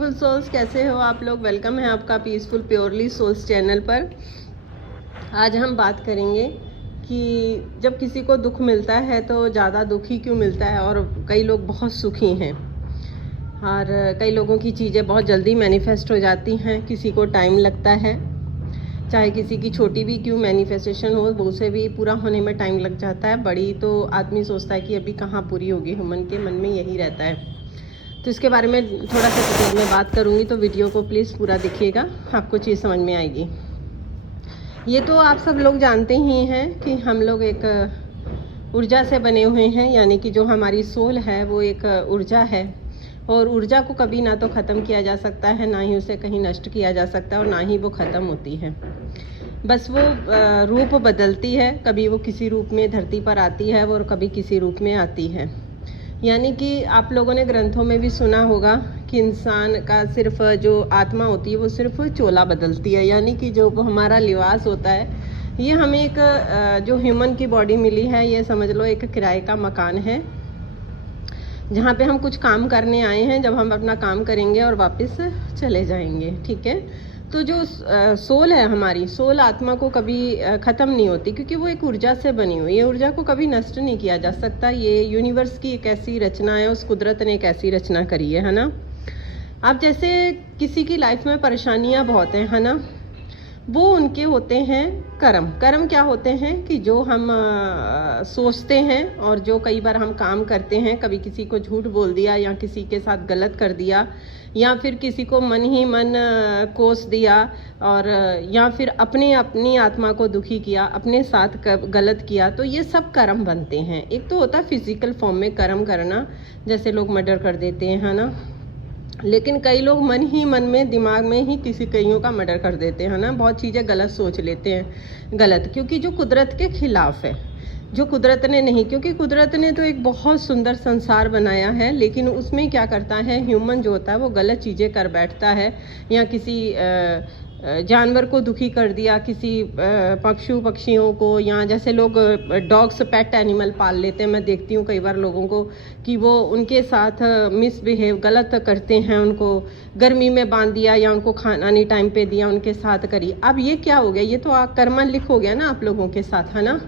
Beautiful souls, कैसे हो आप लोग। वेलकम है आपका पीसफुल प्योरली सोल्स चैनल पर। आज हम बात करेंगे कि जब किसी को दुख मिलता है तो ज़्यादा दुख ही क्यों मिलता है, और कई लोग बहुत सुखी हैं और कई लोगों की चीज़ें बहुत जल्दी मैनिफेस्ट हो जाती हैं, किसी को टाइम लगता है। चाहे किसी की छोटी भी क्यों मैनिफेस्टेशन हो, वो उसे भी पूरा होने में टाइम लग जाता है। बड़ी तो आदमी सोचता है कि अभी कहाँ पूरी होगी, मन के मन में यही रहता है। तो इसके बारे में थोड़ा सा डिटेल में बात करूँगी, तो वीडियो को प्लीज़ पूरा देखिएगा, आपको चीज़ समझ में आएगी। ये तो आप सब लोग जानते ही हैं कि हम लोग एक ऊर्जा से बने हुए हैं, यानी कि जो हमारी सोल है वो एक ऊर्जा है, और ऊर्जा को कभी ना तो ख़त्म किया जा सकता है, ना ही उसे कहीं नष्ट किया जा सकता है, और ना ही वो ख़त्म होती है। बस वो रूप बदलती है, कभी वो किसी रूप में धरती पर आती है और कभी किसी रूप में आती है। यानी कि आप लोगों ने ग्रंथों में भी सुना होगा कि इंसान का सिर्फ जो आत्मा होती है वो सिर्फ चोला बदलती है, यानी कि जो हमारा लिबास होता है, ये हमें एक जो ह्यूमन की बॉडी मिली है, ये समझ लो एक किराए का मकान है जहाँ पे हम कुछ काम करने आए हैं। जब हम अपना काम करेंगे और वापस चले जाएंगे, ठीक है। तो जो सोल है, हमारी सोल आत्मा को कभी ख़त्म नहीं होती, क्योंकि वो एक ऊर्जा से बनी हुई है। ऊर्जा को कभी नष्ट नहीं किया जा सकता। ये यूनिवर्स की एक ऐसी रचना है, उस कुदरत ने एक ऐसी रचना करी है ना। अब जैसे किसी की लाइफ में परेशानियाँ बहुत हैं, है ना, वो उनके होते हैं कर्म। कर्म क्या होते हैं कि जो हम सोचते हैं और जो कई बार हम काम करते हैं, कभी किसी को झूठ बोल दिया या किसी के साथ गलत कर दिया, या फिर किसी को मन ही मन कोस दिया, और या फिर अपनी आत्मा को दुखी किया, अपने साथ गलत किया, तो ये सब कर्म बनते हैं। एक तो होता है फिजिकल फॉर्म में कर्म करना, जैसे लोग मर्डर कर देते हैं, है ना। लेकिन कई लोग मन ही मन में, दिमाग में ही कईयों का मर्डर कर देते हैं ना। बहुत चीज़ें गलत सोच लेते हैं, गलत, क्योंकि जो कुदरत के खिलाफ है, जो कुदरत ने नहीं, क्योंकि कुदरत ने तो एक बहुत सुंदर संसार बनाया है, लेकिन उसमें क्या करता है ह्यूमन जो होता है वो गलत चीज़ें कर बैठता है, या किसी जानवर को दुखी कर दिया, किसी पक्षियों को, या जैसे लोग डॉग्स पेट एनिमल पाल लेते हैं। मैं देखती हूँ कई बार लोगों को कि वो उनके साथ मिसबिहेव, गलत करते हैं, उनको गर्मी में बांध दिया या उनको खाना नहीं टाइम पे दिया, उनके साथ करी। अब ये क्या हो गया, ये तो कर्मा लिख हो गया ना आप लोगों के साथ, है ना।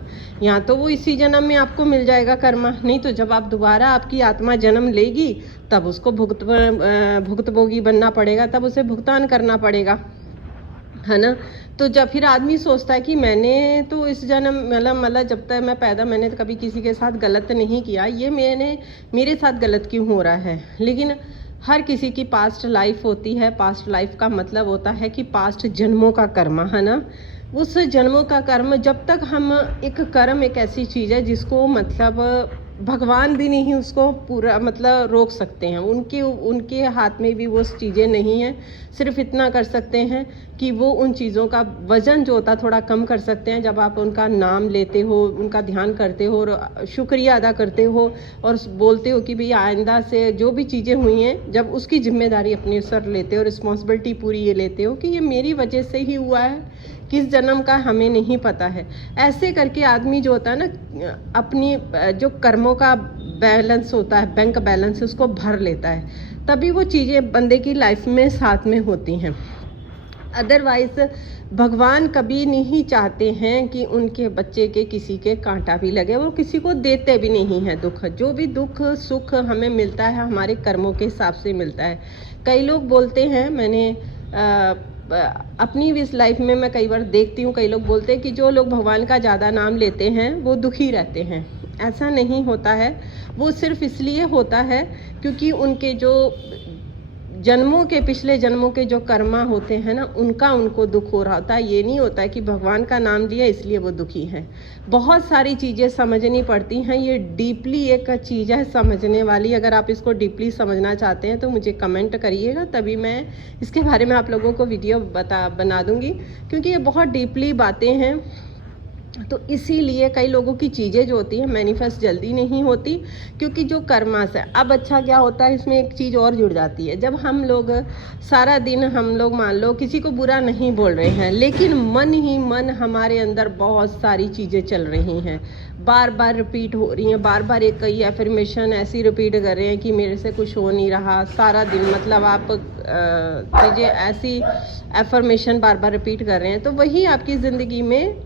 यहाँ तो वो इसी जन्म में आपको मिल जाएगा कर्मा, नहीं तो जब आप दोबारा आपकी आत्मा जन्म लेगी तब उसको भुक्तभोगी बनना पड़ेगा, तब उसे भुगतान करना पड़ेगा, है ना। तो जब फिर आदमी सोचता है कि मैंने तो इस जन्म मतलब जब तक मैं पैदा, मैंने तो कभी किसी के साथ गलत नहीं किया, ये मेरे साथ गलत क्यों हो रहा है। लेकिन हर किसी की पास्ट लाइफ होती है। पास्ट लाइफ का मतलब होता है कि पास्ट जन्मों का कर्म, है ना। उस जन्मों का कर्म, जब तक हम एक कर्म एक ऐसी चीज़ है जिसको मतलब भगवान भी नहीं उसको पूरा मतलब रोक सकते हैं, उनके हाथ में भी वो चीज़ें नहीं हैं। सिर्फ इतना कर सकते हैं कि वो उन चीज़ों का वज़न जो होता थोड़ा कम कर सकते हैं। जब आप उनका नाम लेते हो, उनका ध्यान करते हो और शुक्रिया अदा करते हो और बोलते हो कि भाई आइंदा से जो भी चीज़ें हुई हैं, जब उसकी जिम्मेदारी अपने सर लेते हो, रिस्पॉन्सिबिलिटी पूरी ये लेते हो कि ये मेरी वजह से ही हुआ है, किस जन्म का हमें नहीं पता है। ऐसे करके आदमी जो होता है ना, अपनी जो कर्मों का बैलेंस होता है, बैंक बैलेंस, उसको भर लेता है, तभी वो चीज़ें बंदे की लाइफ में साथ में होती हैं। अदरवाइज भगवान कभी नहीं चाहते हैं कि उनके बच्चे के किसी के कांटा भी लगे, वो किसी को देते भी नहीं है दुख। जो भी दुख सुख हमें मिलता है हमारे कर्मों के हिसाब से मिलता है। कई लोग बोलते हैं, मैंने अपनी भी इस लाइफ में मैं कई बार देखती हूँ, कई लोग बोलते हैं कि जो लोग भगवान का ज़्यादा नाम लेते हैं वो दुखी रहते हैं। ऐसा नहीं होता है। वो सिर्फ इसलिए होता है क्योंकि उनके जो जन्मों के, पिछले जन्मों के जो कर्मा होते हैं ना, उनका उनको दुख हो रहा होता है। ये नहीं होता है कि भगवान का नाम लिया इसलिए वो दुखी हैं। बहुत सारी चीज़ें समझनी पड़ती हैं। ये डीपली एक चीज़ है समझने वाली। अगर आप इसको डीपली समझना चाहते हैं तो मुझे कमेंट करिएगा, तभी मैं इसके बारे में आप लोगों को वीडियो बना दूँगी, क्योंकि ये बहुत डीपली बातें हैं। तो इसीलिए कई लोगों की चीज़ें जो होती हैं मैनिफेस्ट जल्दी नहीं होती, क्योंकि जो कर्मा से। अब अच्छा क्या होता है, इसमें एक चीज़ और जुड़ जाती है। जब हम लोग सारा दिन, हम लोग मान लो किसी को बुरा नहीं बोल रहे हैं, लेकिन मन ही मन हमारे अंदर बहुत सारी चीज़ें चल रही हैं, बार बार रिपीट हो रही हैं, बार बार एक कई एफर्मेशन ऐसी रिपीट कर रहे हैं कि मेरे से कुछ हो नहीं रहा, सारा दिन मतलब आप चीज़ें ऐसी एफर्मेशन बार बार रिपीट कर रहे हैं, तो वही आपकी ज़िंदगी में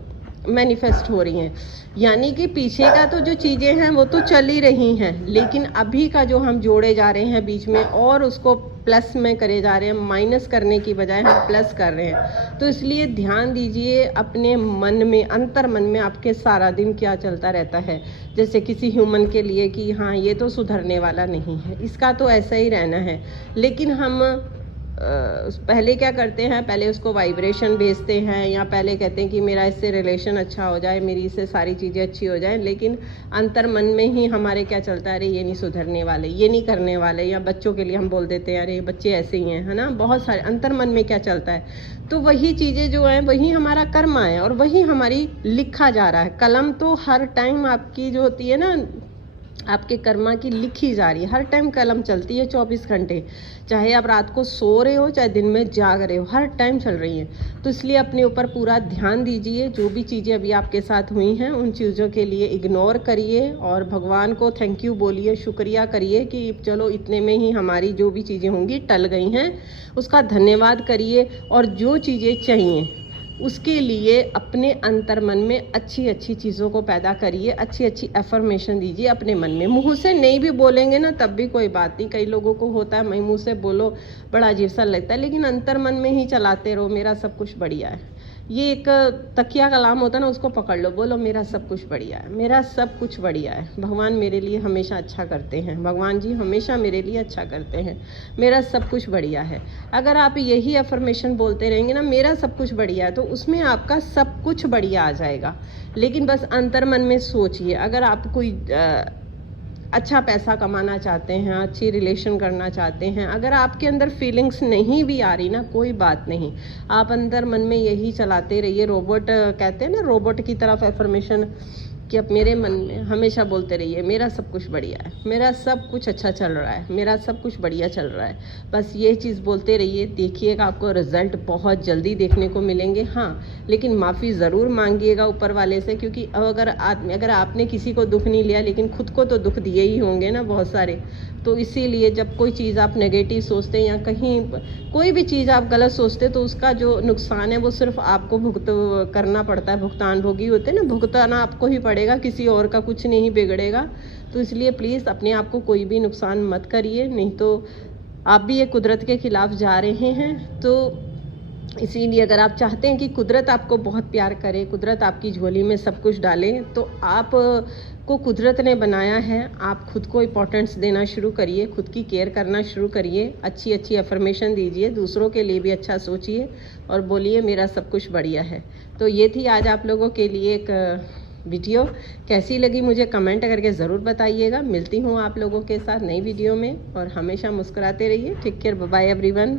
मैनिफेस्ट हो रही हैं। यानी कि पीछे का तो जो चीज़ें हैं वो तो चल ही रही हैं, लेकिन अभी का जो हम जोड़े जा रहे हैं बीच में और उसको प्लस में करे जा रहे हैं, माइनस करने की बजाय हम प्लस कर रहे हैं। तो इसलिए ध्यान दीजिए अपने मन में, अंतर मन में आपके सारा दिन क्या चलता रहता है। जैसे किसी ह्यूमन के लिए कि हाँ ये तो सुधरने वाला नहीं है, इसका तो ऐसा ही रहना है, लेकिन हम पहले क्या करते हैं, पहले उसको वाइब्रेशन भेजते हैं या पहले कहते हैं कि मेरा इससे रिलेशन अच्छा हो जाए, मेरी इससे सारी चीज़ें अच्छी हो जाए, लेकिन अंतर मन में ही हमारे क्या चलता है, अरे ये नहीं सुधरने वाले, ये नहीं करने वाले। या बच्चों के लिए हम बोल देते हैं अरे बच्चे ऐसे ही हैं, है ना। बहुत सारे अंतर मन में क्या चलता है, तो वही चीज़ें जो हैं वही हमारा कर्म है और वही हमारी लिखा जा रहा है। कलम तो हर टाइम आपकी जो होती है ना, आपके कर्मा की लिखी जा रही है, हर टाइम कलम चलती है 24 घंटे, चाहे आप रात को सो रहे हो चाहे दिन में जाग रहे हो, हर टाइम चल रही है। तो इसलिए अपने ऊपर पूरा ध्यान दीजिए, जो भी चीज़ें अभी आपके साथ हुई हैं उन चीज़ों के लिए इग्नोर करिए और भगवान को थैंक यू बोलिए, शुक्रिया करिए कि चलो इतने में ही हमारी जो भी चीज़ें होंगी टल गई हैं, उसका धन्यवाद करिए। और जो चीज़ें चाहिए उसके लिए अपने अंतर मन में अच्छी अच्छी चीज़ों को पैदा करिए, अच्छी अच्छी एफर्मेशन दीजिए अपने मन में। मुंह से नहीं भी बोलेंगे ना तब भी कोई बात नहीं, कई लोगों को होता है मैं मुंह से बोलो बड़ा अजीब सा लगता है, लेकिन अंतर मन में ही चलाते रहो मेरा सब कुछ बढ़िया है। ये एक तकिया कलाम होता है ना, उसको पकड़ लो, बोलो मेरा सब कुछ बढ़िया है, मेरा सब कुछ बढ़िया है, भगवान मेरे लिए हमेशा अच्छा करते हैं, भगवान जी हमेशा मेरे लिए अच्छा करते हैं, मेरा सब कुछ बढ़िया है। अगर आप यही अफर्मेशन बोलते रहेंगे ना, मेरा सब कुछ बढ़िया है, तो उसमें आपका सब कुछ बढ़िया आ जाएगा। लेकिन बस अंतर मन में सोचिए, अगर आप कोई अच्छा पैसा कमाना चाहते हैं, अच्छी रिलेशन करना चाहते हैं, अगर आपके अंदर फीलिंग्स नहीं भी आ रही ना, कोई बात नहीं, आप अंदर मन में यही चलाते रहिए। रोबोट कहते हैं ना, रोबोट की तरफ एफर्मेशन कि अब मेरे मन में हमेशा बोलते रहिए मेरा सब कुछ बढ़िया है, मेरा सब कुछ अच्छा चल रहा है, मेरा सब कुछ बढ़िया चल रहा है। बस ये चीज़ बोलते रहिए, देखिएगा आपको रिजल्ट बहुत जल्दी देखने को मिलेंगे। हाँ, लेकिन माफ़ी ज़रूर मांगिएगा ऊपर वाले से, क्योंकि अगर आपने किसी को दुख नहीं लिया लेकिन खुद को तो दुख दिए ही होंगे ना बहुत सारे। तो इसीलिए जब कोई चीज़ आप नेगेटिव सोचते हैं या कहीं कोई भी चीज़ आप गलत सोचते, तो उसका जो नुकसान है वो सिर्फ आपको करना पड़ता है, भुगतान भोगी होते हैं ना, भुगताना आपको ही पड़ेगा, किसी और का कुछ नहीं बिगड़ेगा। तो इसलिए प्लीज़ अपने आप को कोई भी नुकसान मत करिए, नहीं तो आप भी ये कुदरत के खिलाफ जा रहे हैं। तो इसीलिए अगर आप चाहते हैं कि कुदरत आपको बहुत प्यार करे, कुदरत आपकी झोली में सब कुछ डाले, तो आप को कुदरत ने बनाया है, आप खुद को इम्पोर्टेंस देना शुरू करिए, खुद की केयर करना शुरू करिए, अच्छी अच्छी अफर्मेशन दीजिए, दूसरों के लिए भी अच्छा सोचिए और बोलिए मेरा सब कुछ बढ़िया है। तो ये थी आज आप लोगों के लिए एक वीडियो। कैसी लगी मुझे कमेंट करके ज़रूर बताइएगा। मिलती हूँ आप लोगों के साथ नई वीडियो में, और हमेशा मुस्कुराते रहिए। Take care, bye bye everyone.